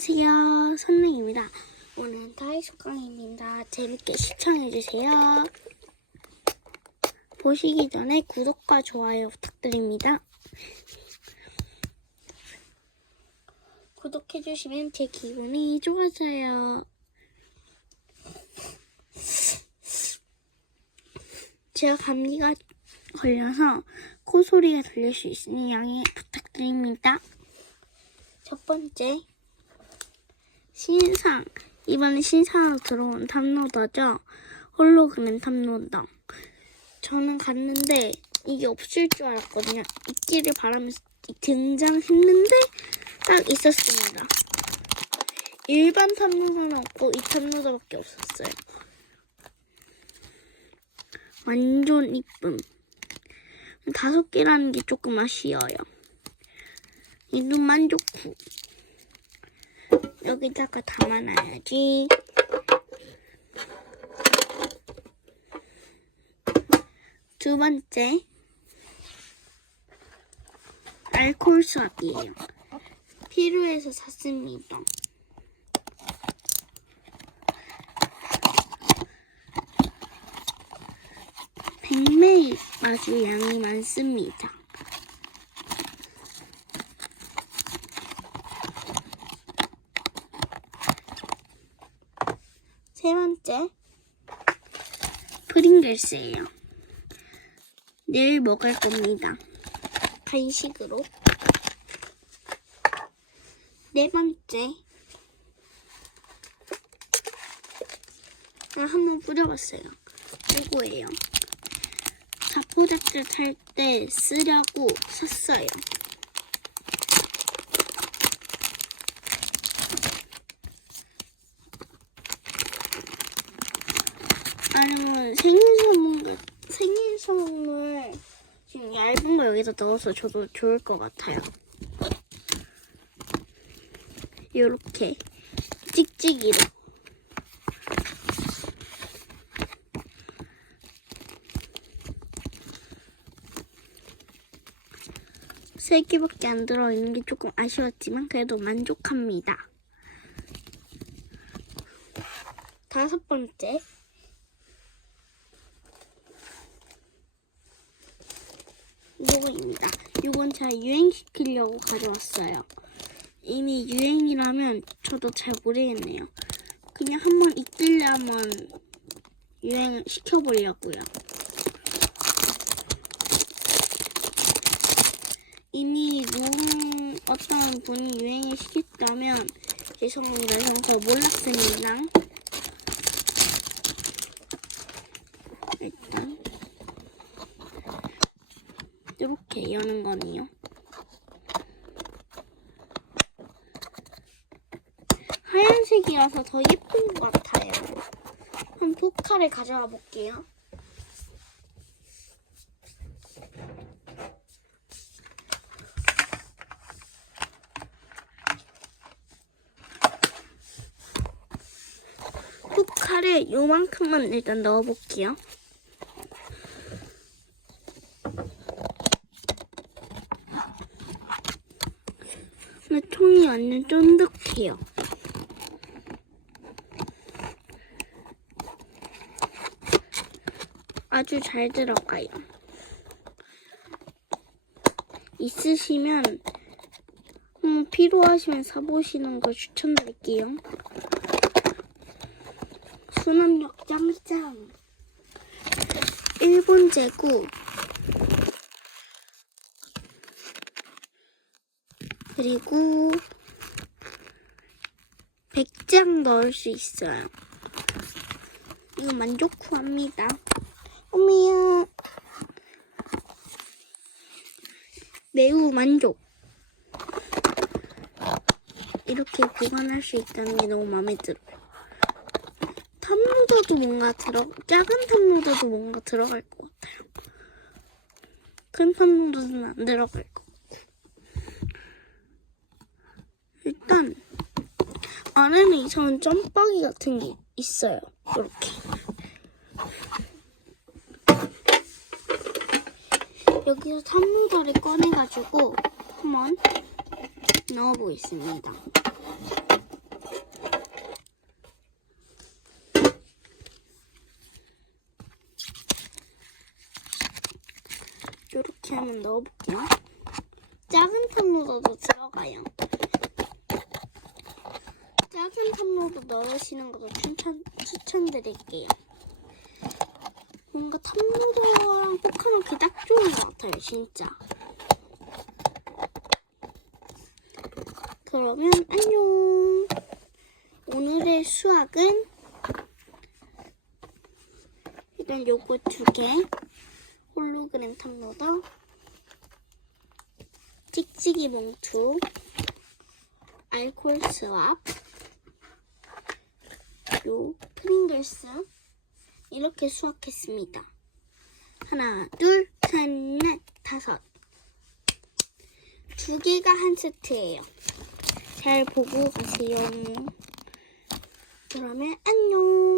안녕하세요. 선생입니다. 오늘은 타이스강입니다. 재밌게 시청해주세요. 보시기 전에 구독과 좋아요 부탁드립니다. 구독해주시면 제 기분이 좋아져요. 제가 감기가 걸려서 코소리가 들릴 수 있으니 양해 부탁드립니다. 첫 번째, 신상. 이번에 신상으로 들어온 탑로더죠. 홀로그램 탑로더. 저는 갔는데 이게 없을 줄 알았거든요. 있기를 바라면서 등장했는데 딱 있었습니다. 일반 탑로더는 없고 이 탑로더밖에 없었어요. 완전 이쁨. 다섯 개라는 게 조금 아쉬워요. 이도 만족 후. 여기다가 담아놔야지. 두 번째. 알코올 수압이에요. 필요해서 샀습니다. 백매일 아주 양이 많습니다. 세 번째, 프링글스예요. 내일 먹을 겁니다. 간식으로. 네 번째, 아, 한번 뿌려봤어요. 이거예요. 자포자켓 할때 쓰려고 샀어요. 아니면 생일 선물, 생일 선물 지금 얇은 거 여기다 넣어서 줘도 좋을 것 같아요. 요렇게 찍찍이로. 세 개밖에 안 들어있는 게 조금 아쉬웠지만 그래도 만족합니다. 다섯 번째. 이거입니다. 이건 제가 유행시키려고 가져왔어요. 이미 유행이라면 저도 잘 모르겠네요. 그냥 한번 이끌려면 유행을 시켜보려고요. 이미 누군 어떤 분이 유행을 시켰다면 죄송합니다. 저는 그거 몰랐습니다. 일단 이렇게 여는 거네요. 하얀색이라서 더 예쁜 것 같아요. 그럼 포카를 가져와 볼게요. 포카를 요만큼만 일단 넣어볼게요. 근데 통이 완전 쫀득해요. 아주 잘 들어가요. 있으시면 음, 필요하시면 사보시는 거 추천드릴게요. 수납력 짱짱. 일본 재구. 그리고 100장 넣을 수 있어요. 이거 만족 후합니다. 어미야. 매우 만족. 이렇게 보관할 수 있다는 게 너무 마음에 들어요. 탑로더도 뭔가 들어, 작은 탑로더도 뭔가 들어갈 것 같아요. 큰 탑로더는 안 들어갈 것 같고. 일단, 안에는 이상한 점박이 같은 게 있어요. 이렇게. 여기서 산모자를 꺼내가지고 한번 넣어보겠습니다. 이렇게 한번 넣어볼게요. 작은 탐로도 들어가요. 작은 탐로도 넣으시는 것도 추천, 추천드릴게요. 같아요, 진짜. 그러면 안녕. 오늘의 수학은 일단 요거 두 개, 홀로그램 탑로더, 찍찍이 봉투, 알콜 스왑, 요 프링글스 이렇게 수확했습니다. 하나, 둘, 셋, 넷, 다섯. 두 개가 한 세트예요. 잘 보고 가세요. 그러면 안녕.